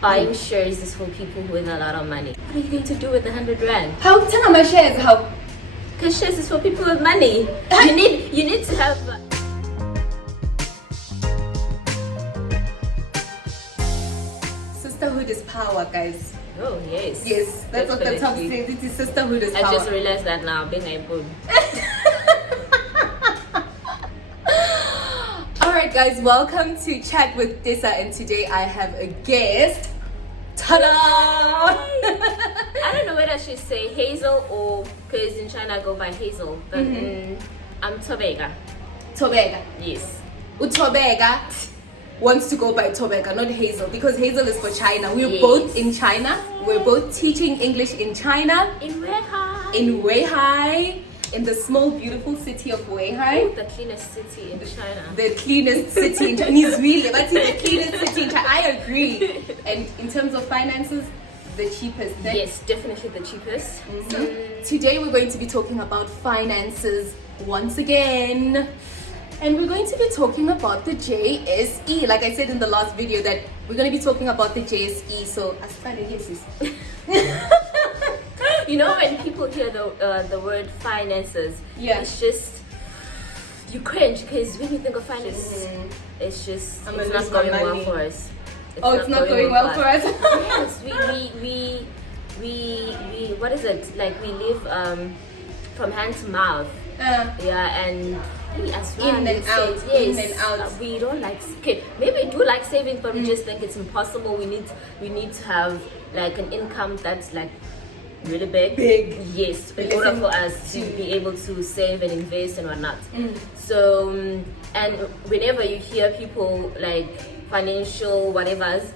Buying shares is for people with a lot of money. What are you going to do with 100 rand? How? Tell me my shares. How? Because shares is for people with money. You need to have. Sisterhood is power, guys. Oh yes. Yes, that's what the top definitely. says. It is sisterhood is power. I just realized that now, being able. Alright guys, welcome to Chat with Disa, and today I have a guest. Ta-da! I don't know whether I should say Hazel or, because in China I go by Hazel, but I'm Tobega. Tobega. Yes. Utobega wants to go by Tobega, not Hazel, because Hazel is for China. We're Yes. both in China. We're both teaching English in China. In Weihai. In Weihai, in the small beautiful city of Weihai. The cleanest city in China. The cleanest city in China is really, but it's the cleanest city in China. I agree. And in terms of finances, the cheapest. Yes, definitely the cheapest. Today we're going to be talking about finances once again. And we're going to be talking about the JSE. Like I said in the last video that we're going to be talking about the JSE. So, You know, when people hear the word finances, Yeah. it's just, you cringe, because when you think of finances, it's just, I'm it's gonna not lose my going well money. for us. It's not going well for us. Yes, we what is it? Like, we live from hand to mouth. Yeah, and we as well In and out, yes, in and out. We don't like, okay, maybe we do like saving, but we just think it's impossible. We need to have like an income that's like really big. Yes, in order for us to be able to save and invest and whatnot. So and whenever you hear people like financial whatever's,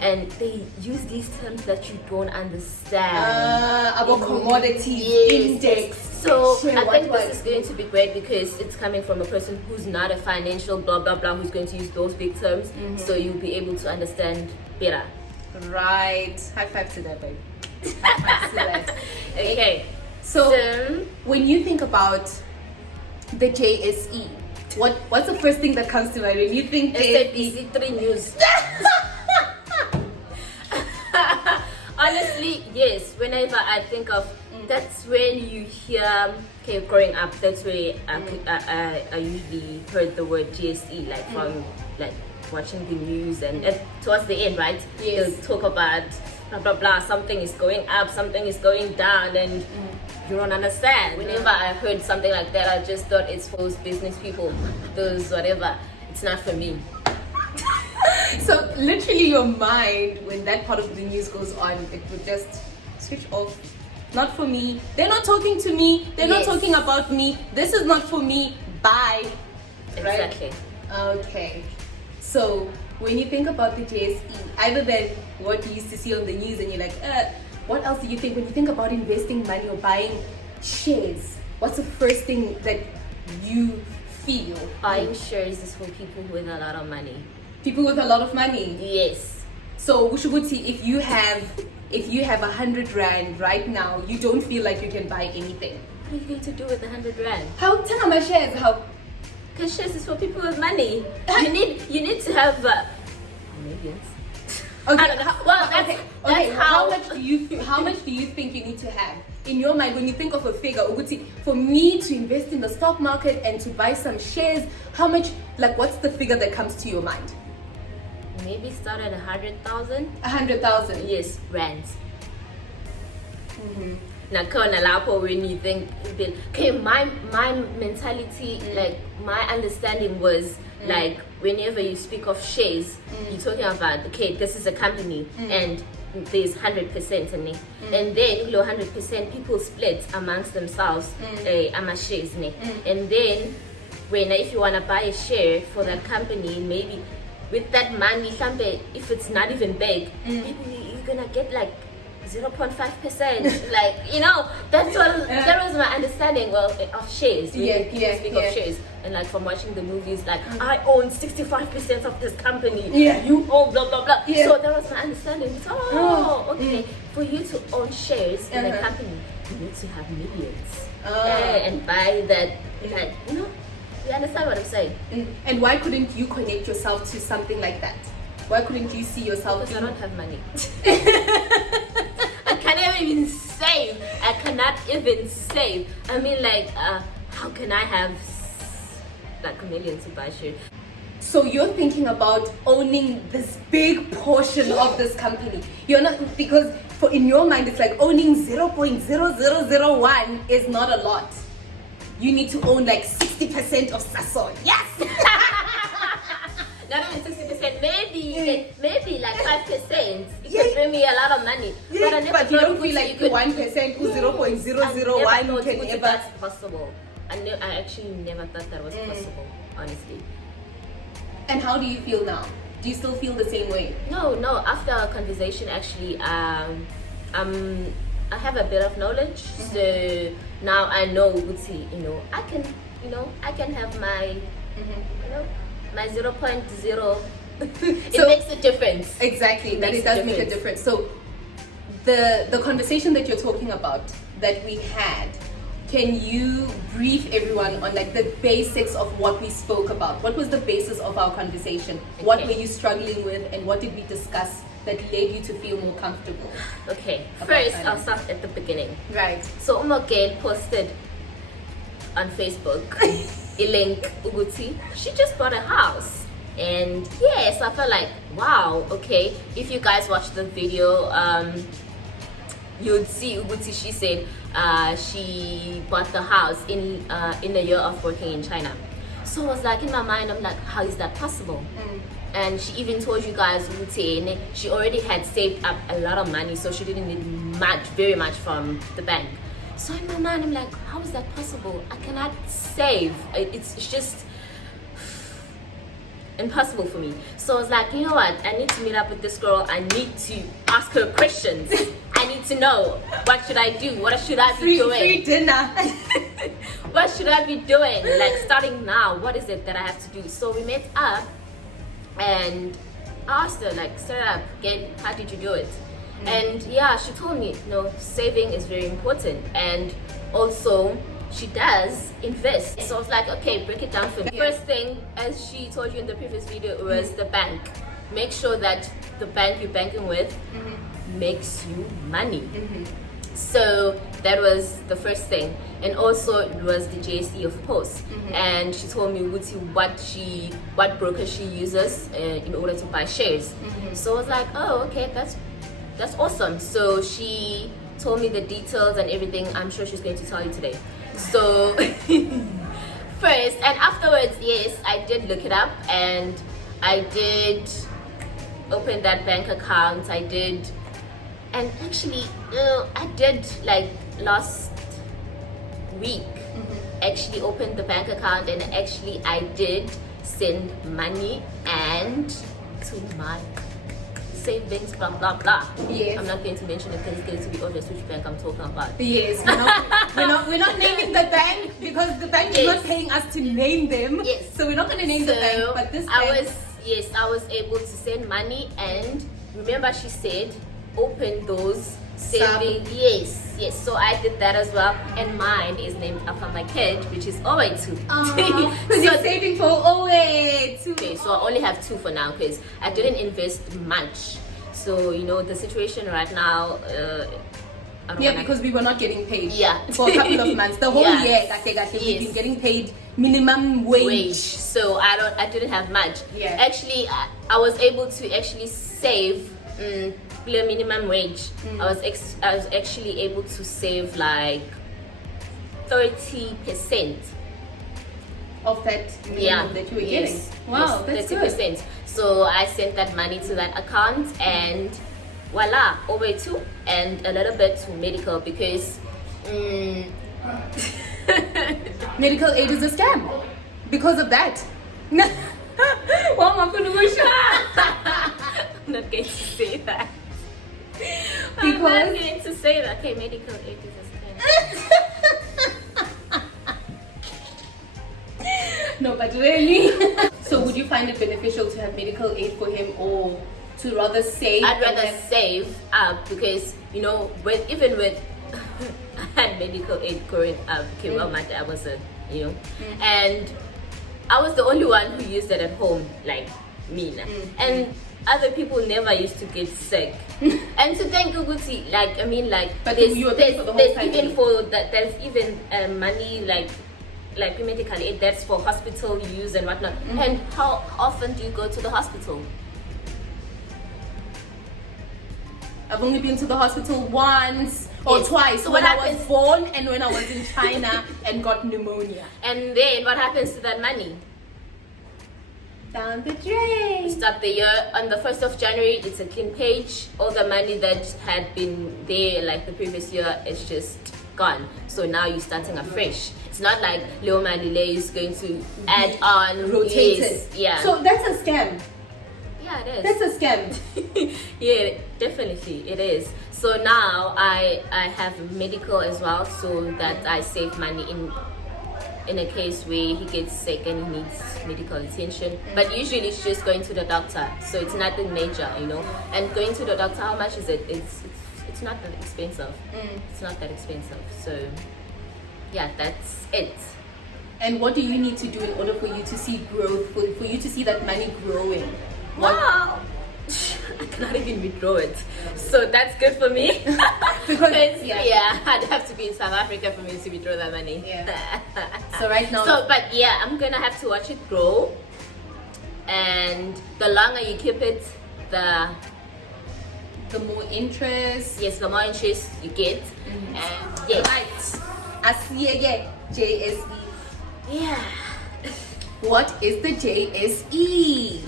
and they use these terms that you don't understand. About commodities, Yes. index. So Share I what think was. this is going to be great because it's coming from a person who's not a financial blah blah blah, who's going to use those big terms. So you'll be able to understand better. Right. High five to that, babe. High five to that. Okay. So, when you think about the JSE, what's the first thing that comes to mind when you think JSE? SABC3 News. Honestly, yes. Whenever I think of, that's when you hear. Okay, growing up, that's where I usually heard the word GSE, like from like watching the news, and towards the end, right? Yes. They'll talk about blah blah blah. Something is going up, something is going down, and you don't understand. Whenever I heard something like that, I just thought it's for those business people, those whatever. It's not for me. So literally your mind, when that part of the news goes on, it would just switch off. Not for me. They're not talking to me. They're not Yes. talking about me. This is not for me. Bye. Right? Exactly. Okay. So when you think about the JSE, other than what you used to see on the news and you're like, what else do you think when you think about investing money or buying shares? What's the first thing that you feel? Buying shares is for people with a lot of money. People with a lot of money. Yes. So Ushuguti, if you have 100 rand right now, you don't feel like you can buy anything. What are you going to do with 100 rand? How? Tell me my shares. How? Because shares is for people with money. You need to have millions. Okay. I don't know. Well, okay. that's How how. much do you think you need to have in your mind when you think of a figure? Uguti, for me to invest in the stock market and to buy some shares, how much? Like, what's the figure that comes to your mind? Maybe start at 100,000. 100,000. Yes, rands. Nakona lapo, when you think, okay, my mentality, like my understanding was like whenever you speak of shares, you're talking about, okay, this is a company and there's 100% in it, and then below 100% people split amongst themselves ama shares ne. And then when if you want to buy a share for that company, maybe with that money, if it's not even big, maybe you're gonna get like 0.5%. Like, you know, that's what that was my understanding of shares. When people speak of shares, and like from watching the movies, like I own 65% of this company. You own blah blah blah. So that was my understanding. Okay. For you to own shares in a company, you need to have millions and buy that. Like, you know, you understand what I'm saying? And why couldn't you connect yourself to something like that? Why couldn't you see yourself? Because I don't have money. I cannot even save. I cannot even save. I mean, like, how can I have like a million to buy shares? So you're thinking about owning this big portion of this company. You're not, because for in your mind it's like owning 0.0001 is not a lot. You need to own like 60% of Sasol. Yes. Not even 60%, maybe like 5%. It could bring me a lot of money. Yeah, But I never but you thought don't feel like you could. 1% who 0.001 I never thought can ever. that's possible. I actually never thought that was possible, honestly. And how do you feel now? Do you still feel the same way? No. After our conversation, actually, I have a bit of knowledge. So now I know, I can have my, my 0.0. It So- makes a difference. Exactly, that makes it does make a difference. So the conversation that you're talking about that we had, can you brief everyone on like the basics of what we spoke about? What was the basis of our conversation? What Okay. were you struggling with, and what did we discuss that led you to feel more comfortable? Okay, About first I'll finance. start at the beginning. Right. So Umogale posted on Facebook a link Uguti. She just bought a house. And yes, I felt like, wow, okay. If you guys watch the video, you'd see Uguti. She said she bought the house in a year of working in China. So I was like, in my mind, I'm like, how is that possible? And she even told you guys, Uguti, she already had saved up a lot of money, so she didn't need very much from the bank. So in my mind, I'm like, how is that possible? I cannot save. It's just impossible for me. So I was like, you know what? I need to meet up with this girl. I need to ask her questions. I need to know, what should I do? What should I be doing? Free dinner. What should I be doing? Like, starting now, what is it that I have to do? So we met up and I asked her, like, Sarah, again, how did you do it? And yeah, she told me, saving is very important. And also, she does invest. So I was like, okay, break it down for me. Yeah. First thing, as she told you in the previous video, was the bank. Make sure that the bank you're banking with makes you money. So that was the first thing. And also it was the JSE, of course. And she told me what broker she uses in order to buy shares. So I was like, oh, okay, that's awesome. So she told me the details and everything. I'm sure she's going to tell you today. So first and afterwards, yes, I did look it up and I did open that bank account. And actually, I did like last week actually opened the bank account, and actually I did send money and to my savings, blah blah blah. Yes. I'm not going to mention it because it's going to be obvious which bank I'm talking about. Yes, we're not naming the bank because the bank is Yes. not paying us to name them. Yes. So we're not going to name the bank, but this I bank. was able to send money, and remember she said open those savings. Yes. So I did that as well, and mine is named after my kid, which is Oweitu. Because you're saving for too. Okay, so I only have 2 for now because I didn't invest much. So the situation right now. I don't Yeah, wanna- because we were not getting paid. Yeah. For a couple of months, the whole Yeah. year, we've Yes. been getting paid minimum wage. So I didn't have much. Yeah. Actually, I was able to actually save below minimum wage. I was actually able to save like 30% Of that minimum that you were getting. Wow, that's good. 30%. So I sent that money to that account, and voila, over to and a little bit to medical because Medical aid is a scam because of that. Well, I'm gonna wish I'm not going to say that. I'm not Because going to say that. Okay, medical aid is a scam. no, but really. So, would you find it beneficial to have medical aid for him, or to rather save? I'd and rather have- save up because even with I had medical aid growing up. Okay, well, my dad was and I was the only one who used it at home, like me. And other people never used to get sick. And to thank Uguti, like, I mean, like, But there's, you were there's, paid for the whole there's family. even for that, there's even money, like medical aid that's for hospital use and whatnot. And how often do you go to the hospital? I've only been to the hospital once or Yes. twice. So when what I was happens- born and when I was in China and got pneumonia. And then what happens to that money? Down the drain. Start the year on the 1st of January, it's a clean page. All the money that had been there like the previous year is just gone. So now you're starting afresh. It's not like Leo Malile is going to add on. Rotated. Yes, yeah. So that's a scam. yeah, it is. That's a scam. Yeah, definitely it is. So now I have medical as well, so that I save money in a case where he gets sick and he needs medical attention. But usually it's just going to the doctor, so it's nothing major, you know. And going to the doctor, how much is it? It's not that expensive. It's not that expensive. So yeah, that's it. And what do you need to do in order for you to see growth, for you to see that money growing? Wow. I cannot even withdraw it, so that's good for me. Because, yeah, I'd have to be in South Africa for me to withdraw that money. Yeah. So right now, So, but yeah, I'm gonna have to watch it grow, and the longer you keep it, the more interest. the more interest you get. And yes, Right. I see again. JSE. yeah. What is the JSE?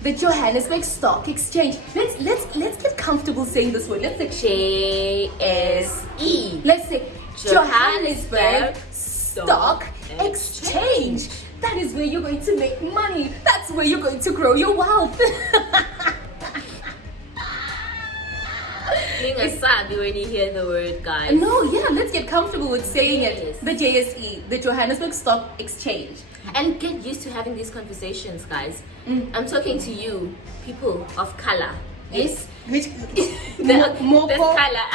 The Johannesburg Stock Exchange. Let's get comfortable saying this word. Let's say JSE. let's say Johannesburg Johannesburg Stock Exchange. That is where you're going to make money. That's where you're going to grow your wealth. Being a sabi when you hear the word, guys. No, yeah, let's get comfortable with saying Yes. it. The JSE, the Johannesburg Stock Exchange. And get used to having these conversations, guys. I'm talking to you, people of color. Yes. Which This Moko, color.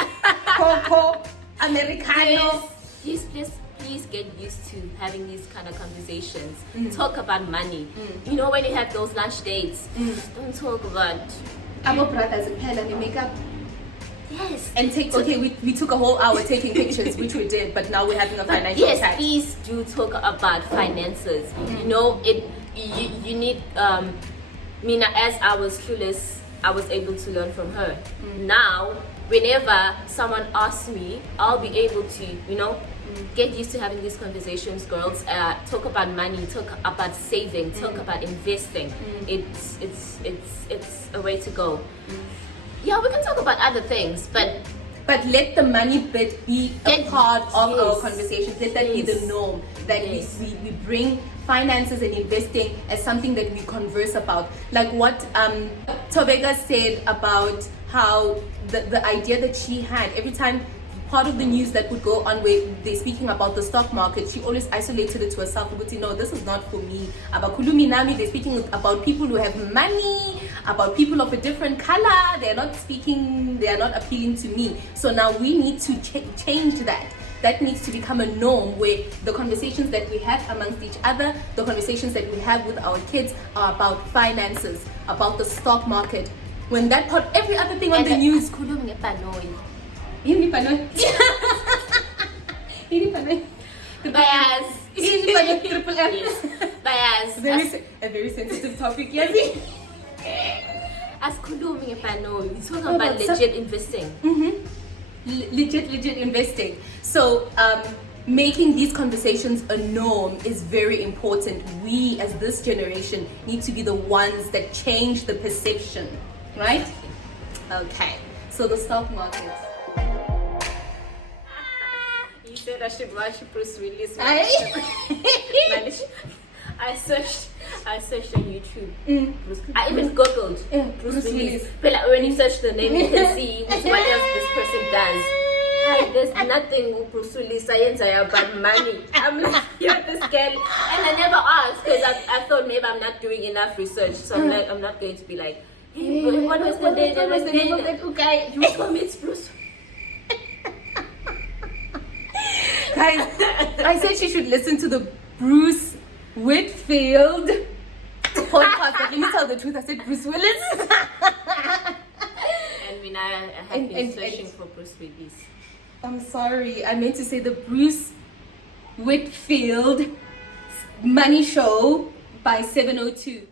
Coco, Americano. Please get used to having these kind of conversations. Talk about money. You know, when you have those lunch dates, don't talk about Our brothers in pen and they make up. yes. And we took a whole hour taking pictures, which we did, but now we're having a financial Yes, chat. please do talk about finances. You know, you need Mina, as I was clueless, I was able to learn from her. Now, whenever someone asks me, I'll be able to, you know, get used to having these conversations, girls. Talk about money, talk about saving, talk about investing. It's a way to go. Yeah, we can talk about other things, but But let the money bit be a Get- part of our yes. conversations. Let that be the Yes. norm. That Yes. we bring finances and investing as something that we converse about. Like what Tobeka said about how the idea that she had every time part of the news that would go on where they're speaking about the stock market, she always isolated it to herself. But you know, this is not for me. About Kulumi Nami, they're speaking about people who have money, about people of a different color. They're not appealing to me. So now we need to change that. That needs to become a norm where the conversations that we have amongst each other, the conversations that we have with our kids are about finances, about the stock market. When that part, every other thing on the news, Khuluma ngepanoi. Ini panoi. Ini panoi. Bayaz. Ini panoi triple M. Yes. Bayaz. A very sensitive topic, yes. As Khuluma ngepanoi, we talking Oh, about but legit investing. Legit investing. So making these conversations a norm is very important. We as this generation need to be the ones that change the perception, right? Okay, so the stock market. You said I should watch Bruce Willis. I I searched on YouTube. I even googled Bruce Willis. But like, when you search the name, you can see what else this person does. Like, there's nothing with Bruce Willis science about money. I'm like, you're this girl, and I never asked because I thought maybe I'm not doing enough research. So I'm like, I'm not going to be like, hey, what was the name of that guy? You told me it's Bruce. Guys, I said she should listen to the Bruce Whitfield podcast, but let me tell the truth, I said Bruce Willis. mean, I have And- been and- searching and- for Bruce Willis. I'm sorry, I meant to say the Bruce Whitfield Money Show by 702.